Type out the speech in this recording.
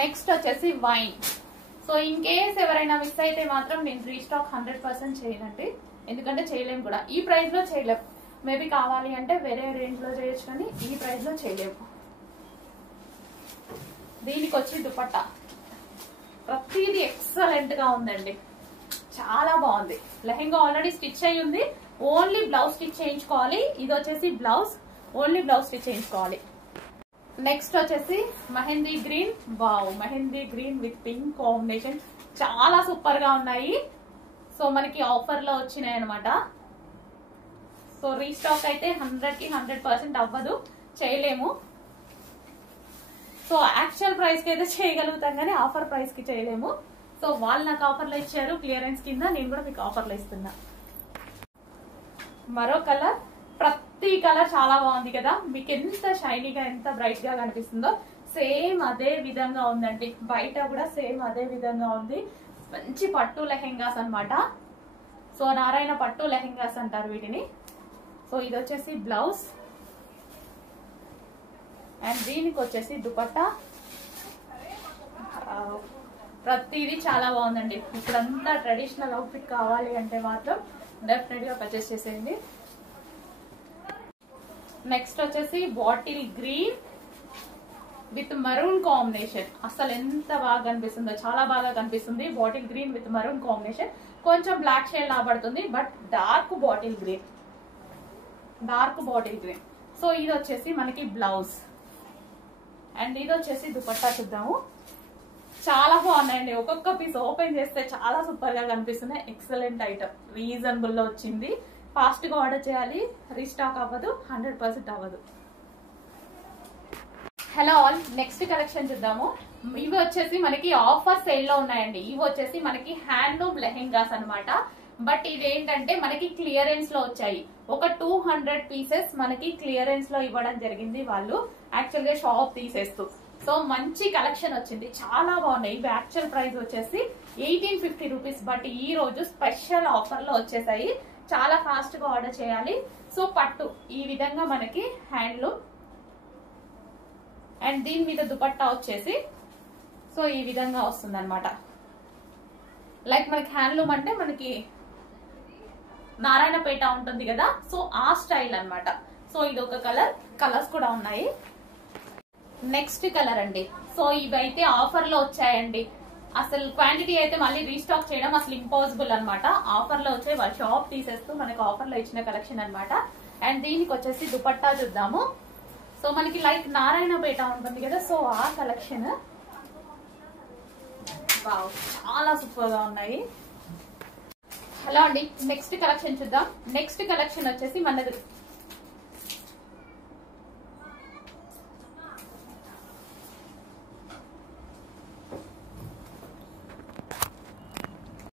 Next వచ్చేసి wine. So in case ఎవరైనా miss అయితే మాత్రం నేను రీస్టాక్ 100% చేయనండి, ఎందుకంటే చేయలేము కూడా. ఈ ప్రైస్ లో చేయలేము, మేబీ కావాలి అంటే వేరే రేంజ్ లో చేయొచ్చు, కానీ ఈ ప్రైస్ లో చేయలేము. దీనికి వచ్చి దుపట్టా ప్రతిదీ ఎక్సలెంట్ గా ఉందండి, చాలా బాగుంది. లెహెంగా ఆల్రెడీ స్టిచ్ అయి ఉంది, ఓన్లీ బ్లౌజ్ స్టిచ్ చేయించుకోవాలి. ఇది వచ్చేసి బ్లౌజ్, ఓన్లీ బ్లౌజ్ స్టిచ్ చేయించుకోవాలి. నెక్స్ట్ వచ్చేసి mehndi green. Wow, mehndi green with pink combination చాలా సూపర్ గా ఉన్నాయి. సో మనకి ఆఫర్ లో వచ్చినాయి అనమాట. సో రీస్టాక్ అయితే 100కి 100% అవ్వదు, చేయలేము. సో యాక్చువల్ ప్రైస్ కి అయితే చేయగలుగుతాం, కానీ ఆఫర్ ప్రైస్ కి చేయలేము. సో వాళ్ళు నాకు ఆఫర్లో ఇచ్చారు క్లియరెన్స్ కింద, నేను కూడా మీకు ఆఫర్లో ఇస్తున్నా. మరో కలర్, ప్రతి కలర్ చాలా బాగుంది కదా, మీకు ఎంత షైనీగా ఎంత బ్రైట్ గా కనిపిస్తుందో సేమ్ అదే విధంగా ఉందండి. బయట కూడా సేమ్ అదే విధంగా ఉంది. మంచి పట్టు లెహెంగాస్ అన్నమాట. సో నారాయణ పట్టు లెహెంగాస్ అంటారు వీటిని. సో ఇది వచ్చేసి బ్లౌజ్, అండ్ దీనికి వచ్చేసి దుపట్టా. ప్రతిదీ చాలా బాగుందండి. ఇప్పుడంతా ట్రెడిషనల్ అవుట్ఫిట్ కావాలి అంటే మాత్రం డెఫినెట్ గా పర్చేస్ చేసేయండి. నెక్స్ట్ వచ్చేసి bottle green with maroon combination. అసలు ఎంత బాగా కనిపిస్తుందో, చాలా బాగా కనిపిస్తుంది. Bottle green with maroon combination, కొంచెం బ్లాక్ షేడ్ లాబడుతుంది, but dark bottle green, dark bottle green. So ఇది వచ్చేసి మనకి బ్లౌజ్, అండ్ ఇది వచ్చేసి దుపట్టా. చూద్దాము, చాలా బాగున్నాయండి. ఒక్కొక్క పీస్ ఓపెన్ చేస్తే చాలా సూపర్ గా కనిపిస్తున్నాయి. ఎక్సలెంట్ ఐటమ్, రీజనబుల్ లో వచ్చింది. ఫాస్ట్ గా ఆర్డర్ చేయాలి, రీస్టాక్ అవ్వదు, 100% అవ్వదు. హలో ఆల్, నెక్స్ట్ కలెక్షన్ చూద్దాము. ఇవి వచ్చేసి మనకి ఆఫర్ సేల్ లో ఉన్నాయండి. ఇవి వచ్చేసి మనకి హ్యాండ్లూమ్ లెహెంగాస్ అన్నమాట. బట్ ఇదేంటంటే మనకి క్లియరెన్స్ లో వచ్చాయి. ఒక 200 పీసెస్ మనకి క్లియరెన్స్ లో ఇవ్వడం జరిగింది వాళ్ళు, యాక్చువల్ గా షాప్ తీసేస్తూ. సో మంచి కలెక్షన్ వచ్చింది, చాలా బాగున్నాయి. ఇవి యాక్చువల్ ప్రైస్ వచ్చేసి 1850 రూపీస్, బట్ ఈ రోజు స్పెషల్ ఆఫర్ లో వచ్చేసాయి. చాలా ఫాస్ట్ గా ఆర్డర్ చేయాలి. సో పట్టు ఈ విధంగా మనకి హ్యాండ్లూమ్, అండ్ దీని మీద దుపట్టా వచ్చేసి సో ఈ విధంగా వస్తుంది అనమాట. లైక్ మనకి హ్యాండ్లూమ్ అంటే మనకి నారాయణపేట ఉంటుంది కదా, సో ఆ స్టైల్ అన్నమాట. సో ఇది ఒక కలర్, కలర్స్ కూడా ఉన్నాయి. నెక్స్ట్ కలర్ అండి. సో ఇవైతే ఆఫర్ లో వచ్చాయండి. అసలు క్వాంటిటీ అయితే మళ్ళీ రీస్టాక్ చేయడం అసలు ఇంపాసిబుల్ అనమాట. ఆఫర్ లో వచ్చాయి, వాళ్ళ షాప్ తీసేస్తూ మనకి ఆఫర్ లో ఇచ్చిన కలెక్షన్ అనమాట. అండ్ దీనికి వచ్చేసి దుపట్టా చూద్దాము. సో మనకి లైక్ నారాయణపేట ఉంటుంది కదా, సో ఆ కలెక్షన్. వావ్, చాలా సూపర్ గా ఉన్నాయి. హలో అండి, నెక్స్ట్ కలెక్షన్ చూద్దాం. నెక్స్ట్ కలెక్షన్ వచ్చేసి మనది